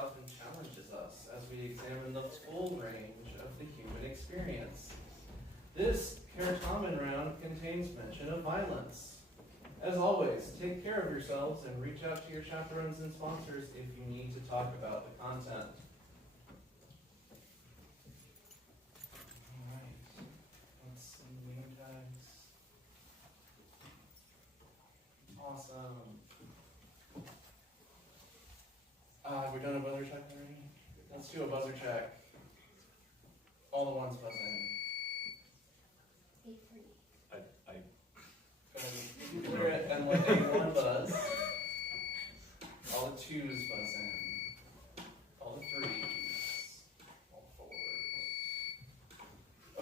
often challenges us as we examine the full range of the human experience. This Certamen round contains mention of violence. As always, take care of yourselves and reach out to your chaperones and sponsors if you need to talk about the content. Alright, let's see name tags. Awesome. We've done a buzzer check already? Let's do a buzzer check. All the ones buzz in. Clear it and let A1 buzz. All the 2s buzz in. All the 3s. All the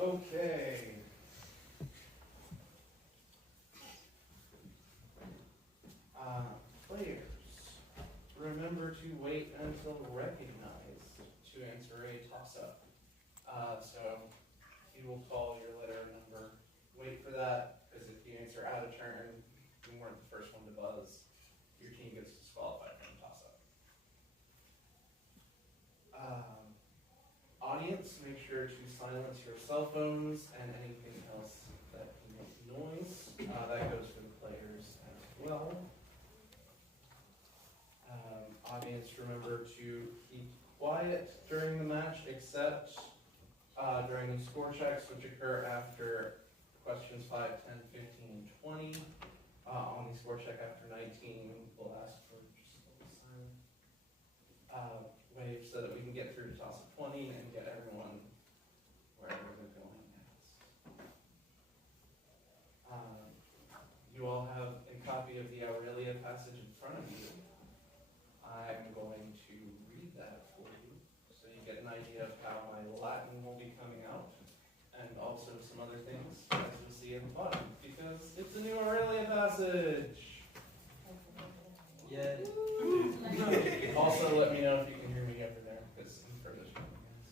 4s. Okay. Players, remember to wait until recognized to answer a toss-up. So he will call your letter number. Wait for that. Because if you answer out of turn, you weren't the first one to buzz, your team gets disqualified from the toss-up. Audience, make sure to silence your cell phones and anything else that can make noise. That goes for the players as well. Audience, remember to keep quiet during the match, except during the score checks, which occur after questions 5, 10, 15, and 20. On the score check after 19, we'll ask for just a little silent wave so that we can get through to toss of 20 and get everyone wherever they're going next. You all have a copy of the Aurelia passage in front of you. I'm going to read that for you so you get an idea of how my Latin will be coming out. And also some other things, as you'll see at the bottom, because it's a new Aurelia passage. Yeah. Also, let me know if you can hear me over there, because I'm further shenanigans.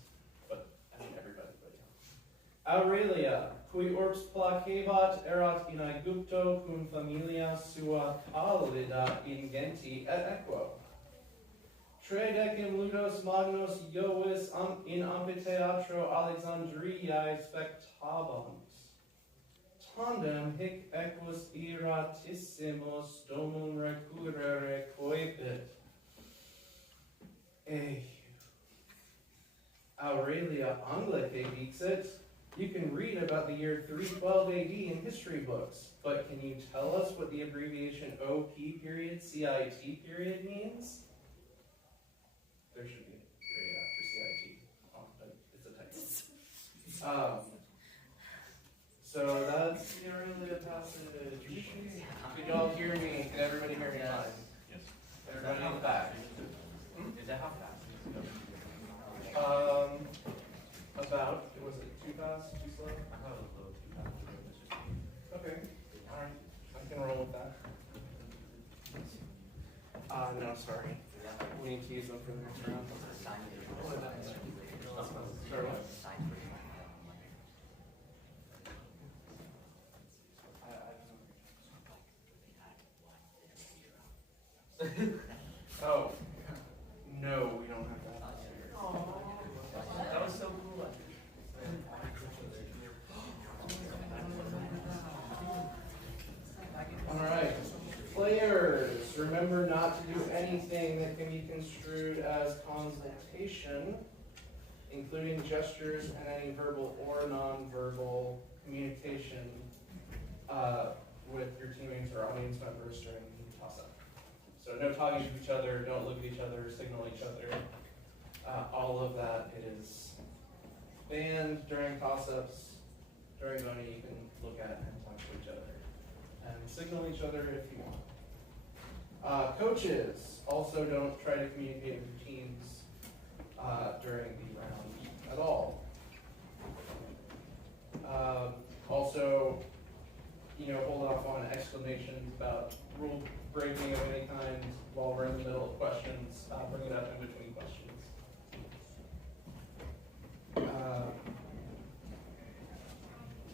But I mean everybody but you. Aurelia, qui orbs placebat erat in Aegypto cum familia sua pallida ingenti et equo. Tredecim ludos magnos Iovis in amphitheatro Alexandriae spectabunt. Tandem hic equus iratissimos domum recurrere coepit. Aurelia Anglicae dixit. You can read about the year 312 AD in history books, but can you tell us what the abbreviation OP period, CIT period means? There should be a period after CIT. But it's a typo. So that's the Aurelia passage. Can y'all hear me? Can everybody hear me fine? Yes. Everybody in the back. Is that how fast? About. Was it too fast? Too slow? I thought it was a little too fast. Okay. All right. I can roll with that. No, sorry. We need to use them for the next round. Sorry, what? Oh. No, we don't have that. That was so cool. Alright. Players, remember not to do anything that can be construed as consultation, including gestures and any verbal or non-verbal communication with your teammates or audience members during the toss-up. So no talking to each other, don't look at each other, signal each other. All of that is banned during toss-ups. During voting, you can look at and talk to each other and signal each other if you want. Coaches, also don't try to communicate with your teams during the round at all. Also, hold off on explanations about rule breaking of any kind while we're in the middle of questions. Bring it up in between questions.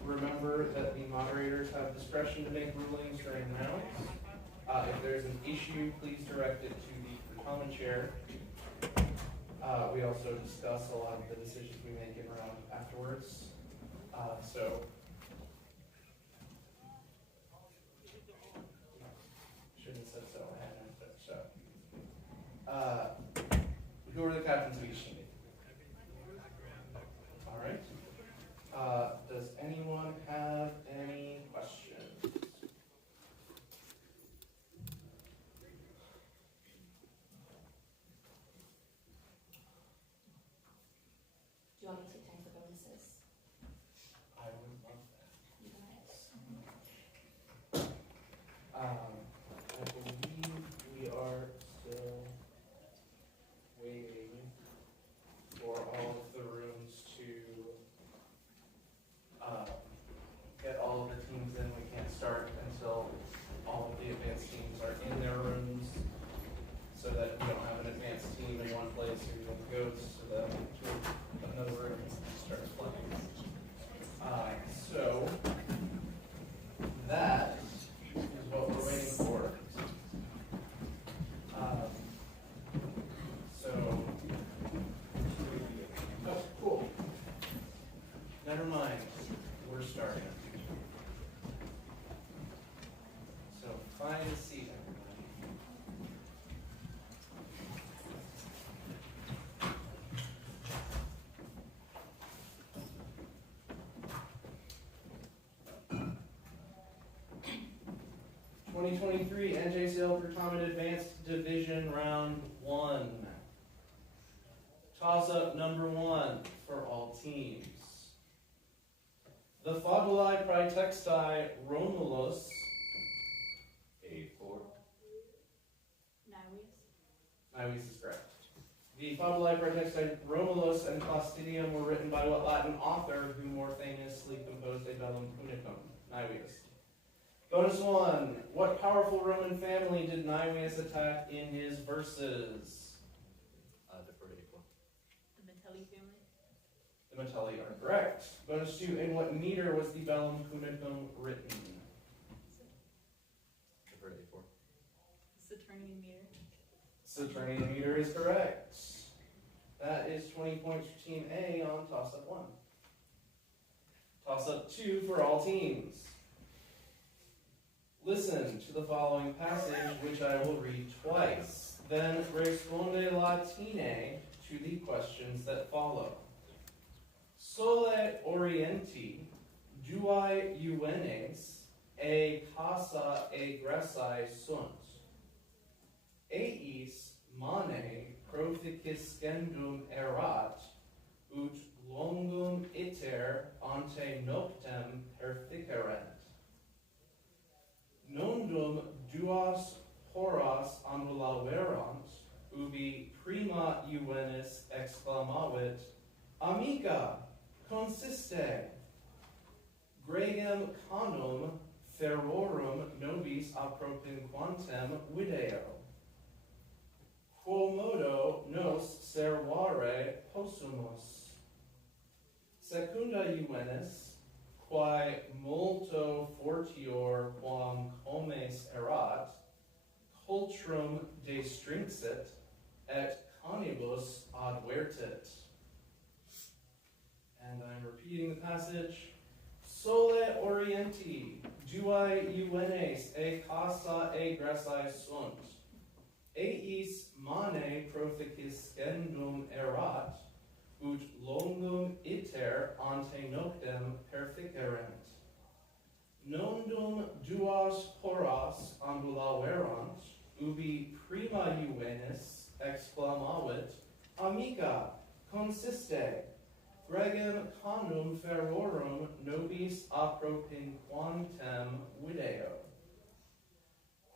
Remember that the moderators have discretion to make rulings during rounds. If there's an issue, please direct it to the common chair. We also discuss a lot of the decisions we make in round afterwards. So shouldn't have said so. I had an so. Who are the captains of each team? All right. Does anyone have any questions? Do you want me to take time for bonuses? I would love that. You guys. I believe we are still waiting for all of the rooms to get all of the teams in. We can't start until all of the advanced teams are in their rooms, so that we don't have an advanced team in one place who then goes to another room and starts playing. So that is what we're waiting for. Oh, cool. Never mind. We're starting. So find a seat, everybody. 2023 NJCL Certamen Advanced Division Round 1. Toss-up number 1 for all teams. The Fabulae Praetextae Romulus. A4. Naevius is correct. The Fabulae Praetextae Romulus and Clastidium were written by what Latin author who more famously composed a Bellum Punicum? Naevius. Bonus 1. What powerful Roman family did Naevius attack in his verses? Defer to A4. The Metelli family? The Metelli are correct. Bonus 2. In what meter was the Bellum Punicum written? Defer to A4. Saturnian meter? Saturnian meter is correct. That is 20 points for Team A on toss-up 1. Toss-up 2 for all teams. Listen to the following passage, which I will read twice. Then responde latine to the questions that follow. Sole orienti, duae juvenes, e casa egressae sunt. Eis mane proficiscendum erat, ut longum iter ante noctem perficerent. Nondum duas horas ambulaverant, ubi prima juvenis exclamavit, Amica, consiste. Gregem canum fervorum nobis appropinquantem video. Quomodo nos servare possumus. Secunda juvenis, quae multo fortior quam comes erat, cultrum destrinxit, et canibus advertit. And I'm repeating the passage. Sole orienti, duae juvenes e casa egressae sunt. Eis mane proficiscendum erat, ut longum iter ante noctem perficerent. Nondum duas horas ambulaverant, ubi prima juvenis exclamavit, Amica, consiste. Gregem canum fervorum nobis appropinquantem video.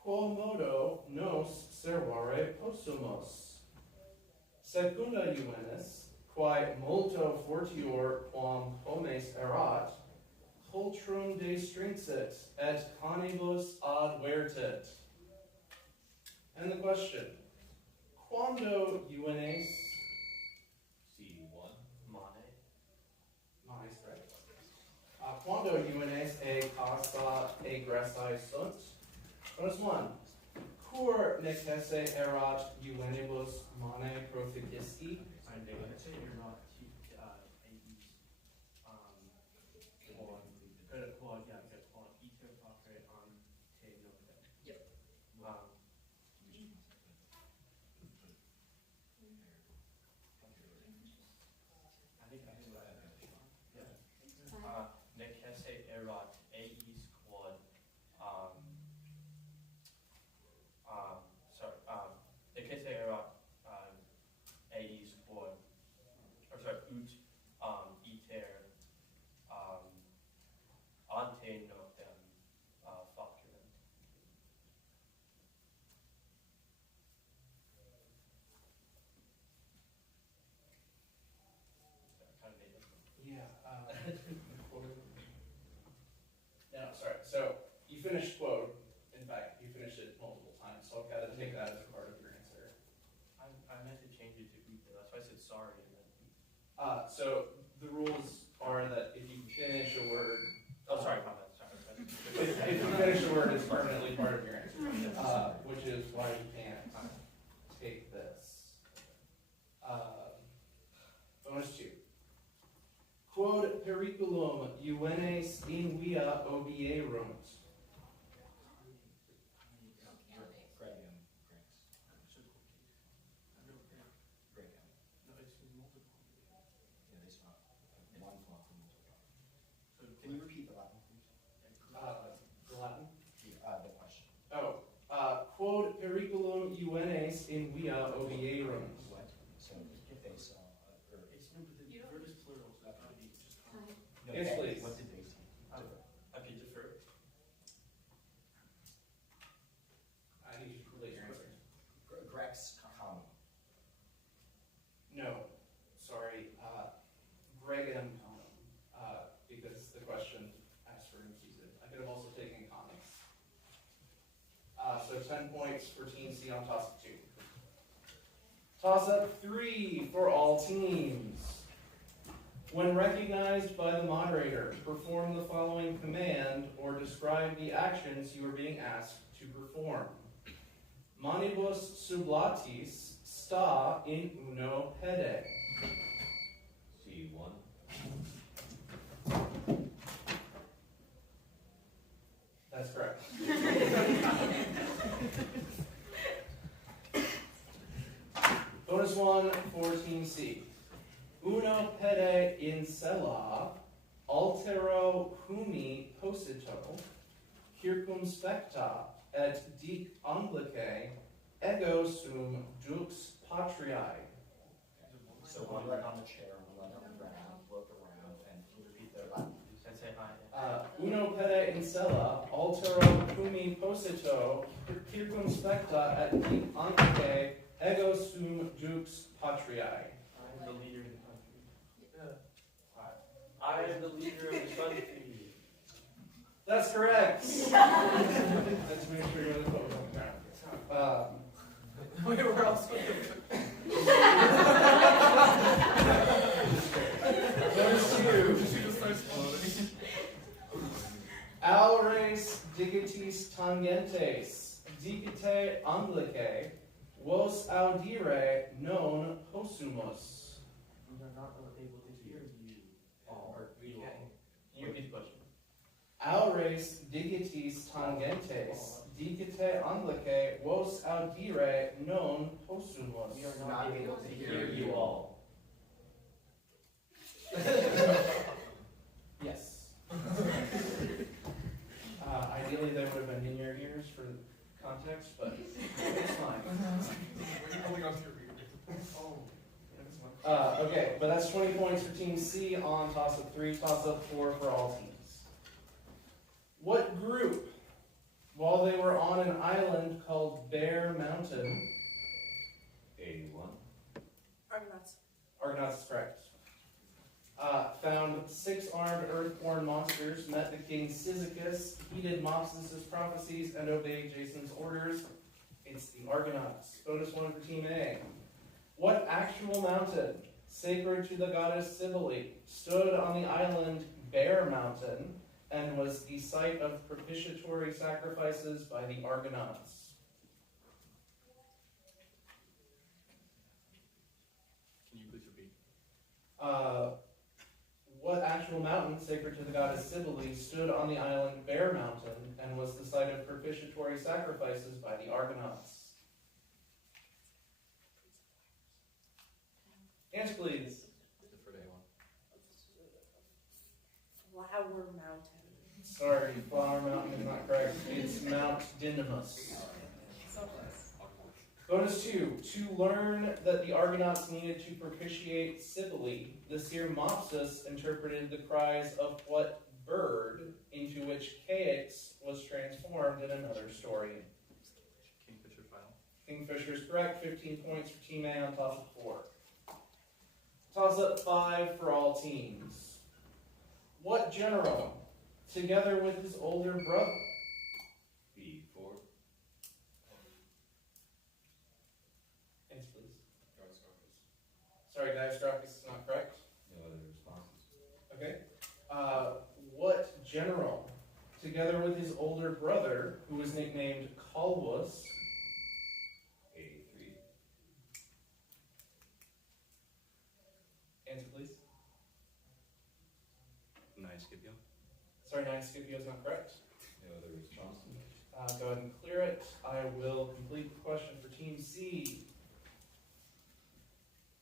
Quomodo nos servare possumus. Secunda juvenis, quae multo fortior quam comes erat, cultrum destrinxit, et canibus advertit. And the question, quando juvenes, C1. Mane. Mane's correct. Quando juvenes e casa egressae sunt. Bonus 1. Kur nekese erat juvenibus mane proficisti. Necesse erat eis quod necesse erat eis quod iter ante noctem faculant. Kind of made it. Yeah. No, sorry. So you finished quote. In fact, you finished it multiple times, so I've got to take that as a part of your answer. I meant to change it to ute. That's why I said sorry. And then So the rules are that if you finish a word, oh, sorry, my bad. Sorry. if you finish a word, it's permanently part of your answer, which is why you can't take this. Bonus 2. Quod periculum juvenes in via obierunt. Can you repeat the Latin, please? The Latin? The question. Quod periculum juvenes in via obierunt. What? So if they saw, or It's no, but the verb is plural, so it's gotta be just Hi. no, Yes, that- please. What did they see? Okay, defer. I need you to relate your answer. Grex common. No, sorry, Gregum conum, because the question asked for inclusive. I could have also taken comics. So 10 points for Team C on toss-up 2. Toss-up 3 for all teams. When recognized by the moderator, perform the following command or describe the actions you are being asked to perform. Manibus sublatis sta in uno pede. C1. That's correct. Bonus 1 for Team C. Uno pede in cella, altero humi posito, circumspecta et dic Anglicae, ego sum dux patriae. So one leg on the chair, one leg on the ground, look around, and can you repeat the Latin, please? And say hi. Uno pede in cella, altero humi posito, circumspecta et dic Anglicae, ego sum dux patriae. I am the leader of the country. I am the leader of the country. That's correct. Let's make sure you're on the quote. Wait, where else? Number 2. Aures digitis tangentes, dicite Anglicae, vos audire non possumus. We are not able to hear you. Or you all. Can you repeat the question? Aures digitis tangentes, dicite Anglicae, vos audire non possumus. We are not able to hear you all. Yes. Ideally, they would have been in your ears for context, but it's fine. Okay, but that's 20 points for Team C on toss-up 3, toss-up 4 for all teams. What group, while they were on an island called Bear Mountain, A1. Argonauts is correct, found 6-armed earthborn monsters, met the king Cyzicus, heeded Mopsus' prophecies, and obeyed Jason's orders. It's the Argonauts. Bonus 1 for Team A. What actual mountain, sacred to the goddess Cybele, stood on the island Bear Mountain and was the site of propitiatory sacrifices by the Argonauts? Repeat. What actual mountain sacred to the goddess Cybele stood on the island Bear Mountain and was the site of propitiatory sacrifices by the Argonauts? Answer, please. Defer to A1. Flower Mountain. Sorry, Flower Mountain is not correct. It's Mount Dynamis. So close. Bonus 2. To learn that the Argonauts needed to propitiate Cybele, the seer Mopsus interpreted the cries of what bird into which Caix was transformed in another story? Kingfisher final. Kingfisher is correct. 15 points for Team A on toss-up 4. Toss-up 5 for all teams. What general, together with his older brother... B4. Answer, please. Dioscorpus. Sorry, Dioscorpus is not correct. No other responses. Okay. What general, together with his older brother, who was nicknamed Calvus... A3. Answer, please. 9 Scipio. Sorry, 9 Scipio is not correct. No other responses. Go ahead and clear it. I will complete the question for Team C.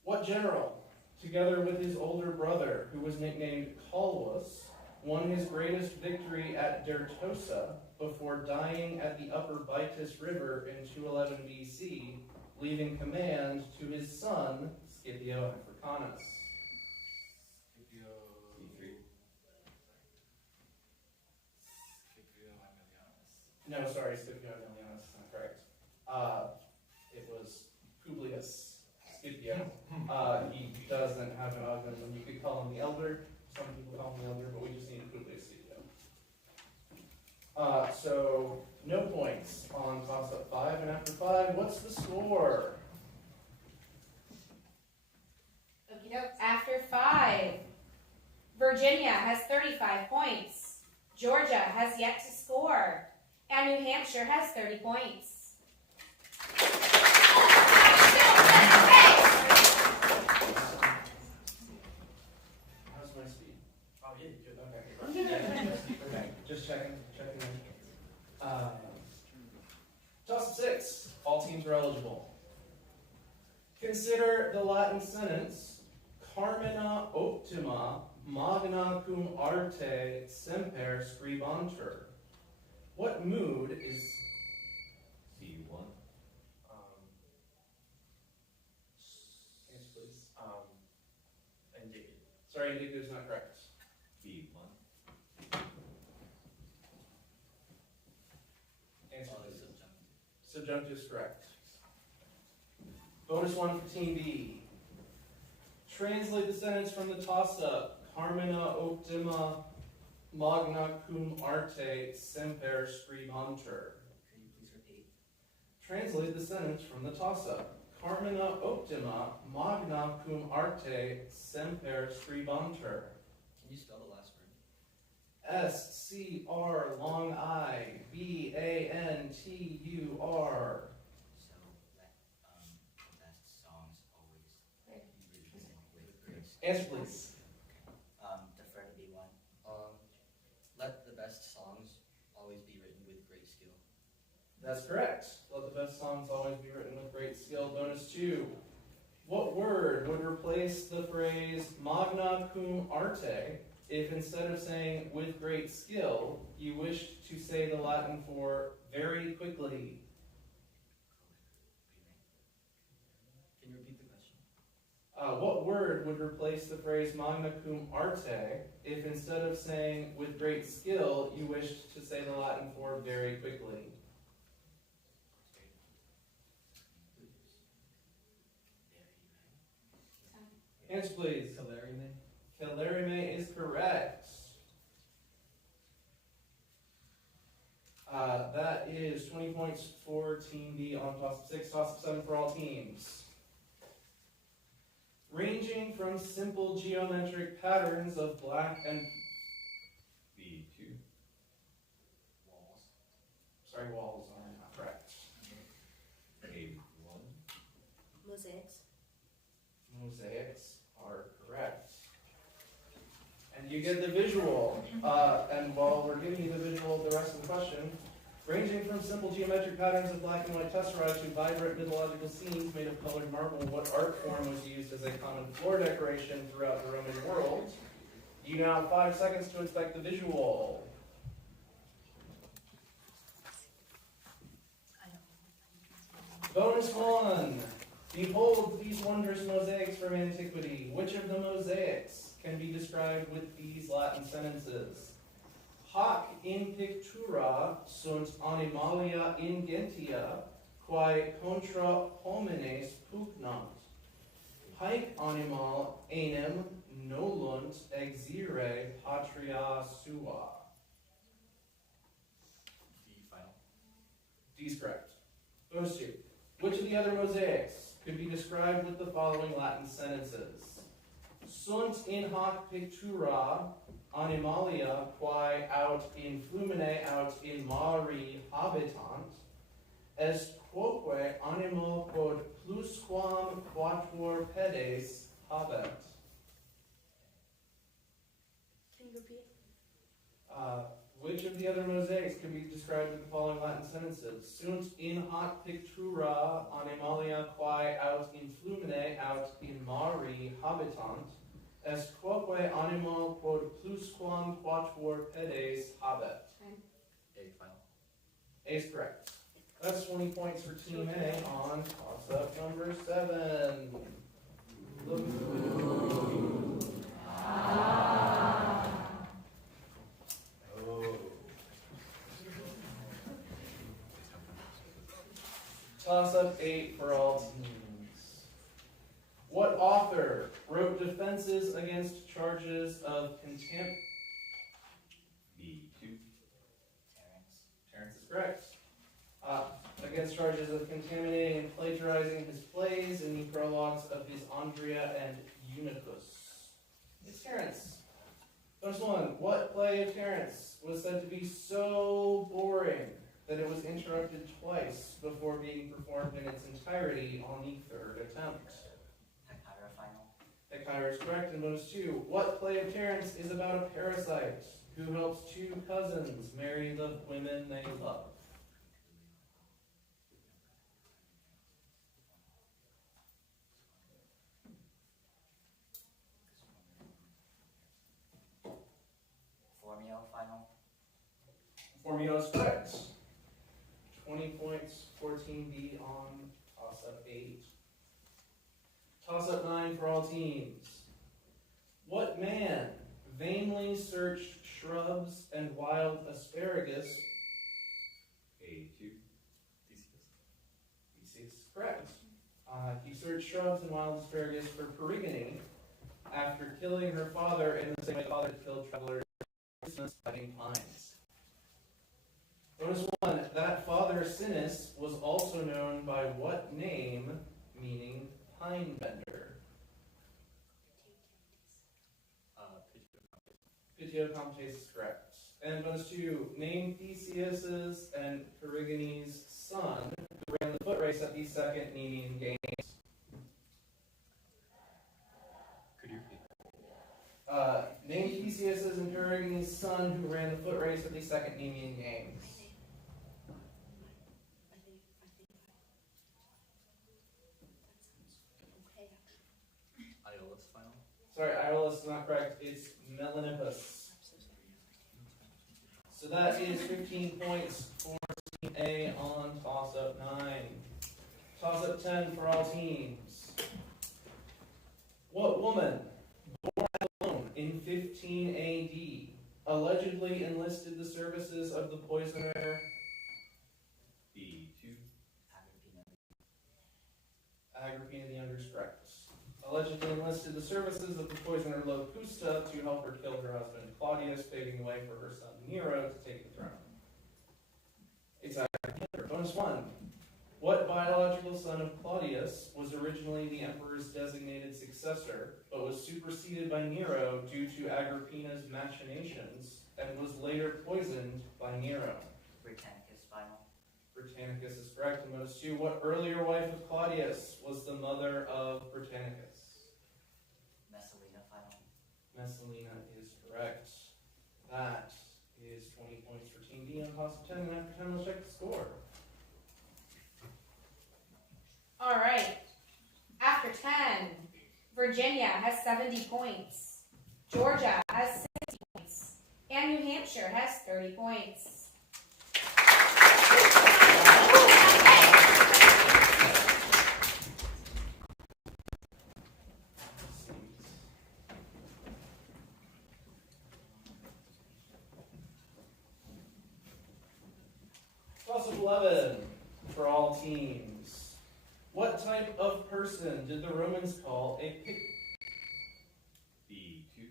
What general, together with his older brother, who was nicknamed Calvus, won his greatest victory at Dertosa before dying at the upper Bitus River in 211 BC, leaving command to his son, Scipio Africanus? Scipio. B3. Scipio Aemilianus. No, sorry, Scipio Aemilianus is not correct. It was Publius Scipio. He doesn't have an augmentum. You could call him the Elder. Some people call him the Elder, but we just need Publius Scipio. So, no points on toss-up 5. And after 5, what's the score? Okie doke. After 5, Virginia has 35 points. Georgia has yet to score. And New Hampshire has 30 points. How's my speed? Oh, yeah, good. Okay. Okay. Just checking in. Toss-up 6. All teams are eligible. Consider the Latin sentence, Carmina optima magna cum arte semper scribantur. What mood is... C1. Yes, please. NJCL. Sorry, Indigo is not correct. B1. Answer, please. Subjunctive is correct. Bonus 1 for Team B. Translate the sentence from the toss-up. Carmina optima magna cum arte semper scribantur. Could you please repeat? Translate the sentence from the toss-up. Carmina optima magna cum arte semper scribantur. Can you spell the last word? S-C-R long I B-A-N-T-U-R. So that best songs always Right. be written with grace. Answer, please. Defer to B1. Let the best songs always be written with great skill. That's correct. Let the best songs always be written with great skill. Bonus 2. What word would replace the phrase magna cum arte if instead of saying with great skill, you wished to say the Latin for very quickly? Can you repeat the question? What word would replace the phrase magna cum arte if instead of saying with great skill, you wished to say the Latin for very quickly? Answer, please. Calarime. Calarime is correct. That is 20 points for Team B on toss-up 6, toss-up 7 for all teams. Ranging from simple geometric patterns of black and... B2. Walls. Sorry, walls are not correct. A1. Mosaics. Mosaics. get the visual, and while we're giving you the visual of the rest of the question, ranging from simple geometric patterns of black and white tesserae to vibrant mythological scenes made of colored marble, what art form was used as a common floor decoration throughout the Roman world? You now have 5 seconds to inspect the visual. Bonus 1. Behold these wondrous mosaics from antiquity. Which of the mosaics can be described with these Latin sentences? Hoc in pictura sunt animalia ingentia, quae contra homines pugnant. Haec animal enim nolunt exire patria sua. D final. D is correct. Bonus 2. Which of the other mosaics could be described with the following Latin sentences? Sunt in hoc pictura animalia quae aut in flumine aut in mari habitant, est quoque animal quod plusquam quatuor pedes habent. Can you repeat? Which of the other mosaics can be described with the following Latin sentences? Sunt in hoc pictura animalia quae aut in flumine aut in mari habitant, est quoque animal quod plusquam quatuor pedes habet. A final. A is correct. That's 20 points for Team A on toss-up number 7. Oh. Toss-up 8 for all teams. What author wrote defenses against charges of contempt? B2. Terence is correct. Against charges of contaminating and plagiarizing his plays in the prologues of his Andria and Eunuchus. It's Terence. Bonus 1. What play of Terence was said to be so boring that it was interrupted twice before being performed in its entirety on the 3rd attempt? Hekyra final. Hekyra is correct. And bonus 2. What play of Terence is about a parasite who helps 2 cousins marry the women they love? Formio final. Formula is correct. 20 points, 14B on toss-up 8. Toss-up 9 for all teams. What man vainly searched shrubs and wild asparagus? A2. Theseus is correct. He searched shrubs and wild asparagus for Perigone after killing her father in the same way the father killed travelers fighting pines. Bonus 1. That father Sinis was also known by what name, meaning pine bender? Pitiocomptes is correct. And bonus 2. Name Theseus's and Perigone's son who ran the foot race at the second Nemean Games. Could you repeat? Name Theseus's and Perigone's son who ran the foot race at the second Nemean Games. Iolaus final. Sorry, Iolaus is not correct. It's Melanippus. So that is 15 points for Team A on toss-up 9. Toss-up 10 for all teams. What woman, born alone in 15 AD, allegedly enlisted the services of the poisoner B2. Agrippina the Younger is correct. Allegedly enlisted the services of the poisoner Locusta to help her kill her husband Claudius, paving the way for her son Nero to take the throne. Exactly. Bonus 1. What biological son of Claudius was originally the emperor's designated successor, but was superseded by Nero due to Agrippina's machinations, and was later poisoned by Nero? Britannicus final. Britannicus is correct. And bonus 2. What earlier wife of Claudius was the mother of Britannicus? Messalina final. Messalina is correct. That is 20 points for Team D on toss of 10, and after 10, let's check the score. All right. After 10, Virginia has 70 points. Georgia has 60 points. And New Hampshire has 30 points. Toss of 11 for all teams. What type of person did the Romans call a pig? B2.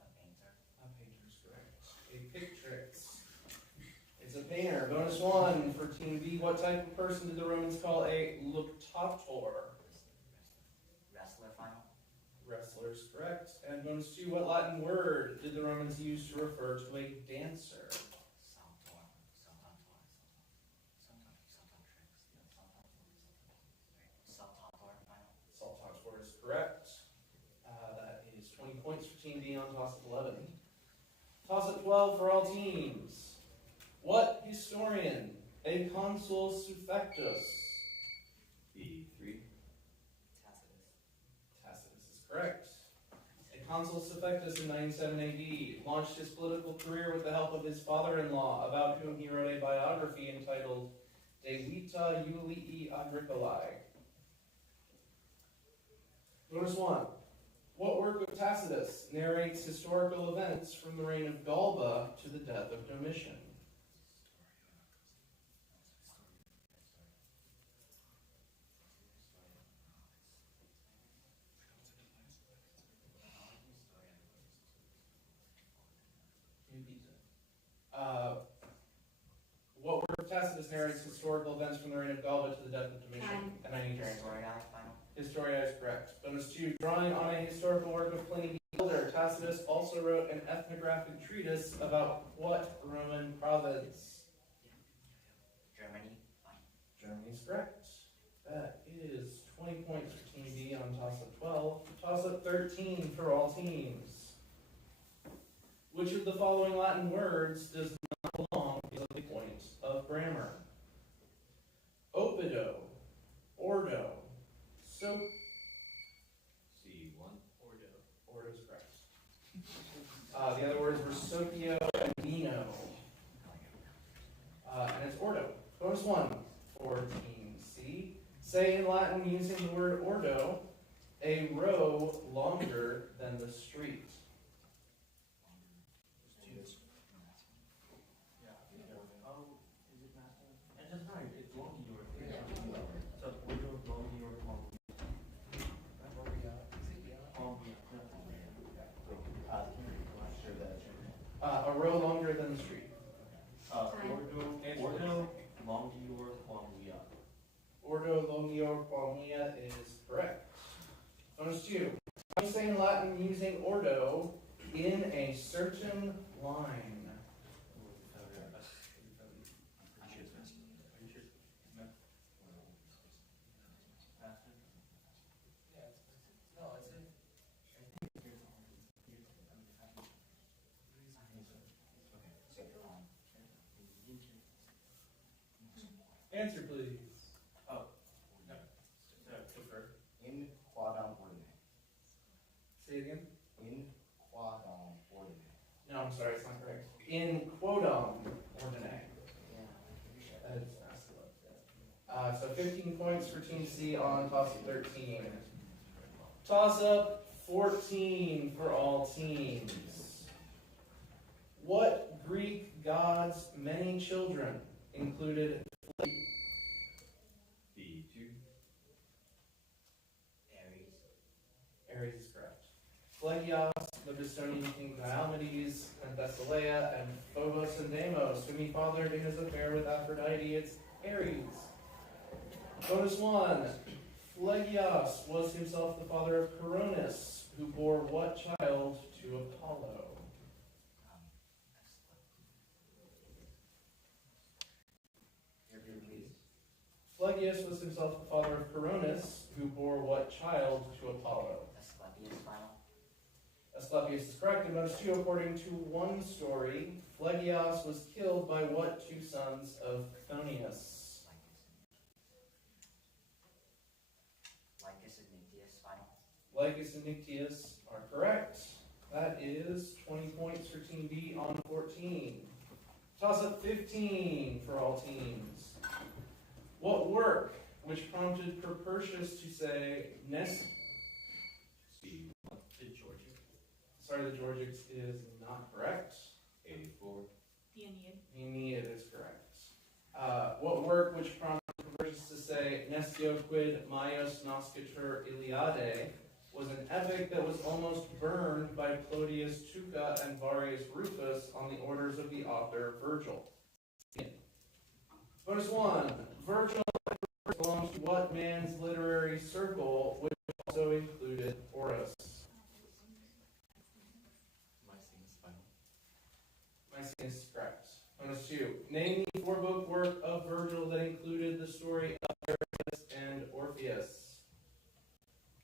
A painter. A painter's correct. A pictrix. It's a painter. Bonus 1 for Team B. What type of person did the Romans call a luctator? Wrestler final. Wrestler's correct. And bonus 2, what Latin word did the Romans use to refer to a dancer? Saltator is correct. That is 20 points for Team D on toss at 11. Toss at 12 for all teams. What historian, a consul suffectus? B3. Tacitus is correct. A consul suffectus in 97 AD launched his political career with the help of his father-in-law, about whom he wrote a biography entitled De Vita Julii Agricolae. Bonus 1. What work of Tacitus narrates historical events from the reign of Galba to the death of Domitian? What work of Tacitus narrates historical events from the reign of Galba to the death of Domitian? And I need your answer. Historia is correct. Bonus 2. Drawing on a historical work of Pliny the Elder, Tacitus also wrote an ethnographic treatise about what Roman province? Germany. Germany is correct. That is 20 points for Team D on toss up 12. Toss up 13 for all teams. Which of the following Latin words does not belong to the point of grammar? Opido, ordo, so. C1. Ordo is correct. The other words were socio and vino. And it's ordo. Bonus 1 for Team C. Say in Latin using the word ordo, a row longer than the street. A row longer than the street. Ordo longior quamia is correct. Bonus 2. I'm saying Latin using ordo in a certain line. Answer, please. In quadam ordine. Say it again. In quadam ordine. No, I'm sorry, it's not correct. In quodam ordine. That is fast. So 15 points for Team C on toss up 13. Toss up 14 for all teams. What Greek god's many children included? B2. Aries is correct. Phlegios, the Bistonian king Diomedes, and Thessalia, and Phobos and Deimos, whom he fathered in his affair with Aphrodite. It's Aries. Bonus 1. Phlegios was himself the father of Coronis, who bore what child to Apollo? Phlegius was himself the father of Coronis, who bore what child to Apollo? Asclepius is correct. And bonus 2, according to one story, Phlegyas was killed by what two sons of Chthonius? Lycus and Nyctius, final. Lycus and Nyctius are correct. That is 20 points for Team B on 14. Toss up 15 for all teams. What work which prompted Propertius to say, the Georgics is not correct. 84. The Aeneid. The Aeneid is correct. What work which prompted Propertius to say, Nestio quid maios nascitur Iliade, was an epic that was almost burned by Clodius Tuca and Varius Rufus on the orders of the author Virgil? Bonus 1. Virgil belongs to what man's literary circle, which also included Horace? Maecenas is correct. Bonus 2. Name the four-book work of Virgil that included the story of Arius and Orpheus.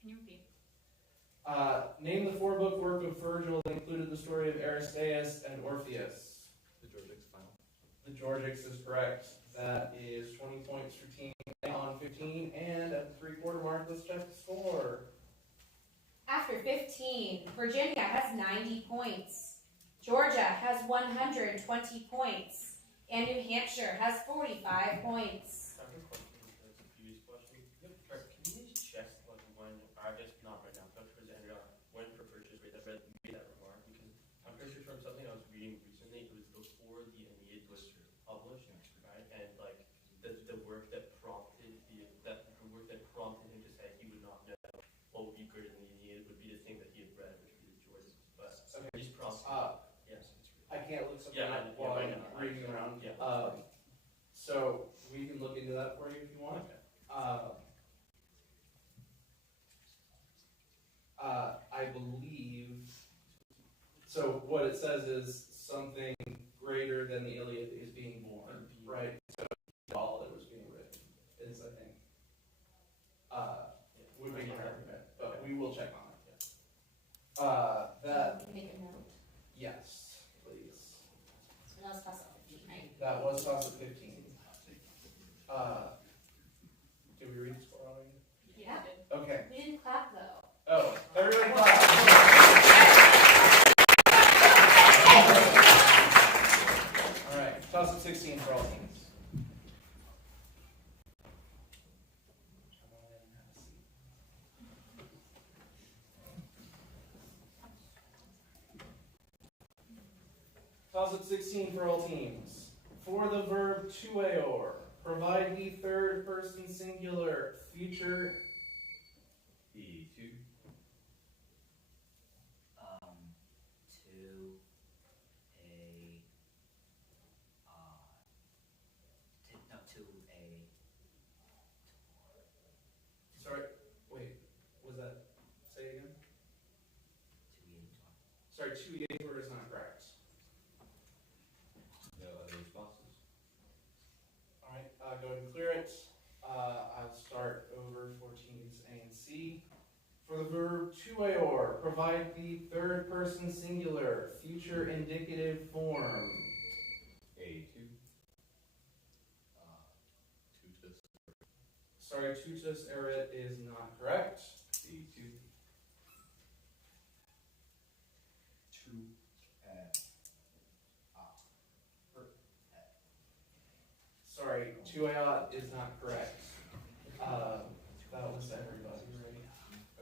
Can you repeat? Name the four-book work of Virgil that included the story of Aristeus and Orpheus. The Georgics final. The Georgics is correct. That is 20 points for Team A on 15, and at the three-quarter mark, let's check the score. After 15, Virginia has 90 points. Georgia has 120 points. And New Hampshire has 45 points. I have a question that's a previous question. Can you just check when, I guess not right now, but towards the end, when Propertius made that remark? Because I'm pretty sure from something I was reading recently, it was before the Aeneid was published, right? And like the work that prompted him to say he would not know what would be greater than the Aeneid would be the thing that he had read, which would be the Georgics. But Okay. these prompts. Yes. I can't look something Yeah, up while I I'm know. reading around. Yeah. So we can look into that for you if you want. Okay. I believe. So what it says is something greater than the Iliad is being born, right? So all that was being written is, I think, would be an argument, but we will check on it. That Make a note. yes, please. So that was toss up 15, right? That was toss at 15. Did we read the score already? Yeah. Okay. We didn't clap though. Oh, everyone clap. All right, toss at 16 for all teams. Toss at 16 for all teams. For the verb tueor, provide the third person singular future. E2. Sorry, wait, was that, say it again? Sorry, 2 is not correct. No other responses. All right, go ahead and clear it. I'll start over for teams A and C. For the verb tueor, provide the third person singular future indicative form. A2. Tutus. Sorry, tutus erit is not correct. E2. Sorry, tueot is not correct. That was everybody, right?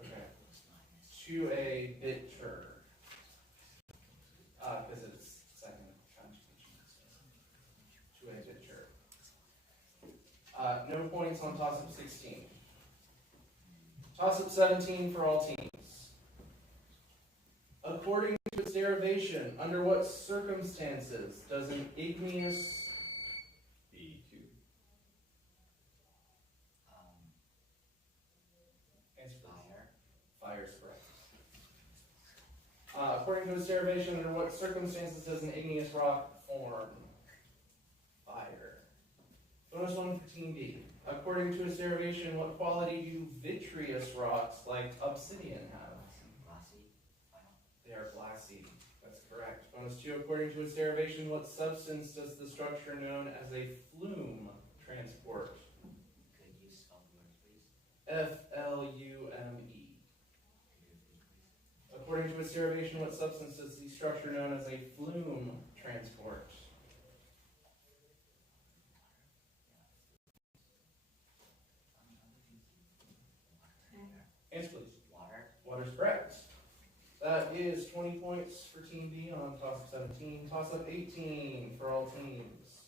Okay. Tue bitter. Because it's second conjugation. Tue bitter. No points on toss-up 16. Toss-up 17 for all teams. According to its derivation, under what circumstances does an igneous E2. answer please? Fire is correct. According to its derivation, under what circumstances does an igneous rock form? Fire. Bonus 1 for Team B. According to its derivation, what quality do vitreous rocks like obsidian have? Glassy, final. They are Bonus 2, according to its derivation, what substance does the structure known as a flume transport? Could you spell the words, please? Flume. Could you repeat, please? According to its derivation, what substance does the structure known as a flume transport? Answer please. Water. Water's correct. That is 20 points for Team B on toss-up 17. Toss-up 18 for all teams.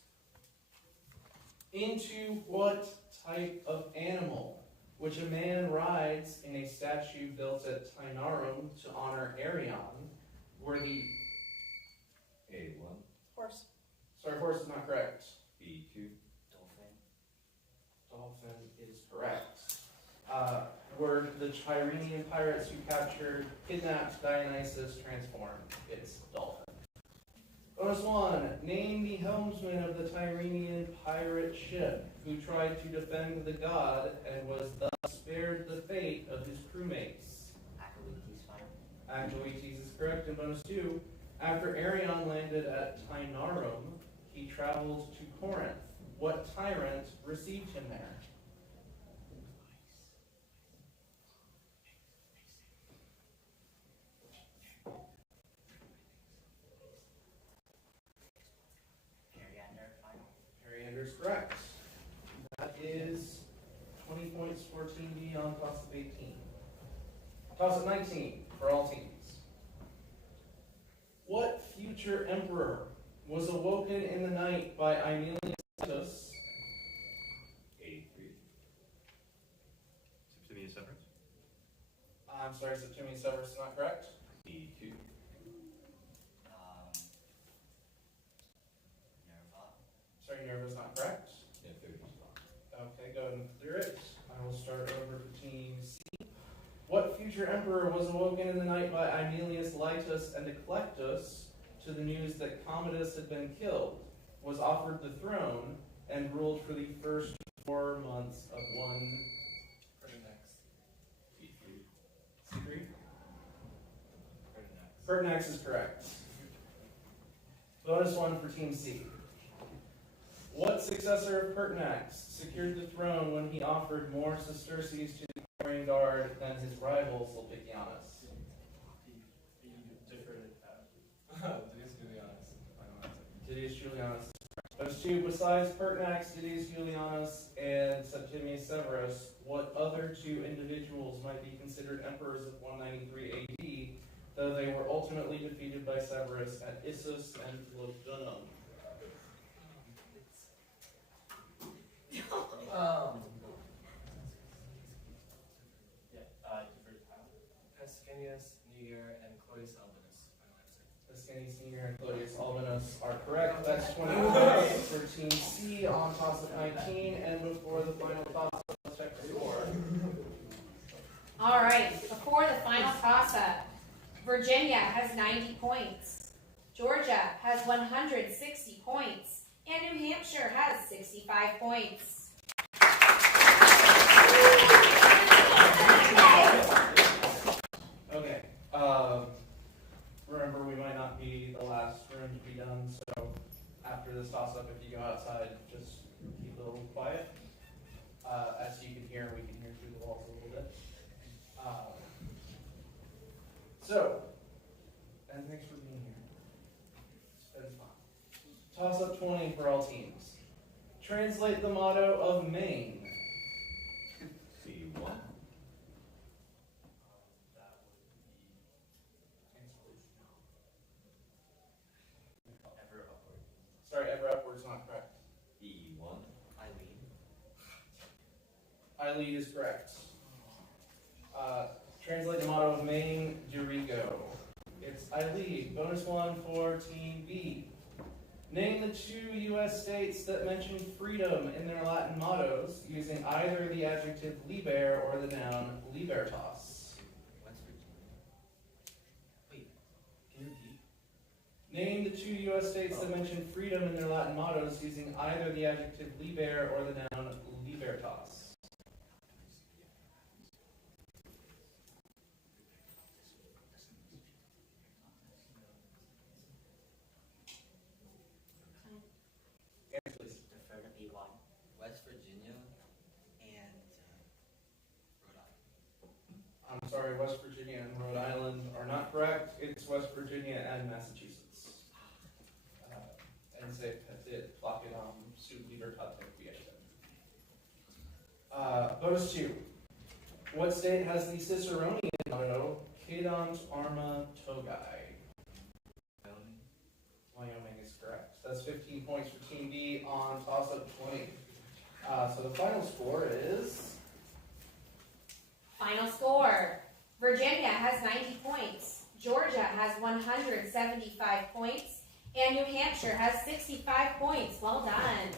Into what type of animal, which a man rides in a statue built at Tainarum to honor Arion, were the... A1, Horse. Sorry, horse is not correct. B2, Dolphin. Dolphin is correct. Were the Tyrrhenian pirates who captured, kidnapped Dionysus transformed? It's Dolphin. Bonus 1. Name the helmsman of the Tyrrhenian pirate ship who tried to defend the god and was thus spared the fate of his crewmates. Acolytes fire. Acolytes is correct. And bonus 2. After Arion landed at Tainarum, he traveled to Corinth. What tyrant received him there? Periander is correct. That is 20 points for Team B on toss-up 18. Toss-up 19 for all teams. What future emperor was awoken in the night by Aemilius Titus? A3, Septimius Severus. I'm sorry, Septimius Severus is not correct. B2, Nerva. Sorry, Nerva is not correct. Nephthys, Okay, go ahead and clear it. I will start over for Team C. What future emperor was awoken in the night by Aemilius Litus and Eclectus to the news that Commodus had been killed, was offered the throne, and ruled for the first 4 months of one... B3, C3? Pertinax is correct. Bonus 1 for Team C. What successor of Pertinax secured the throne when he offered more sesterces to the Praetorian Guard than his rival Sulpicianus? Didius Julianus. Bonus 2. Besides Pertinax, Didius Julianus, and Septimius Severus, what other 2 individuals might be considered emperors of 193 AD, though they were ultimately defeated by Severus at Issus and Lugdunum? Pescenius, Niger, and Claudius Albinus. Final answer. Ascanius Senior and Claudius Albinus are correct. That's 20 points for Team C on toss-up 19. And before the final toss-up, let's check the score. All right, before the final toss-up, Virginia has 90 points, Georgia has 160 points, and New Hampshire has 65 points. Okay. Remember, we might not be the last room to be done, so after this toss-up, if you go outside, just keep a little quiet. As you can hear, we can hear through the walls a little bit. And thanks for being here. It's been fun. Toss-up 20 for all teams. Translate the motto of Maine. C1, Ever upward. Sorry, ever upwards, not correct. E1, Eileen. Eileen is correct. Translate the motto of Maine, Dorigo. It's Eileen. Bonus 1 for Team B. Name the 2 U.S. states that mention freedom in their Latin mottos using either the adjective liber or the noun libertas. West Virginia. Wait, can you repeat? Name the 2 U.S. states that mention freedom in their Latin mottos using either the adjective liber or the noun libertas. correct. It's West Virginia and Massachusetts. Plocket Sudliber Bonus 2. What state has the Ciceronian motto, Cadant Arma Togae? Wyoming is correct. That's 15 points for Team B on toss-up 20. So the final score is... Final score. Virginia has 90 points. Georgia has 175 points. And New Hampshire has 65 points. Well done.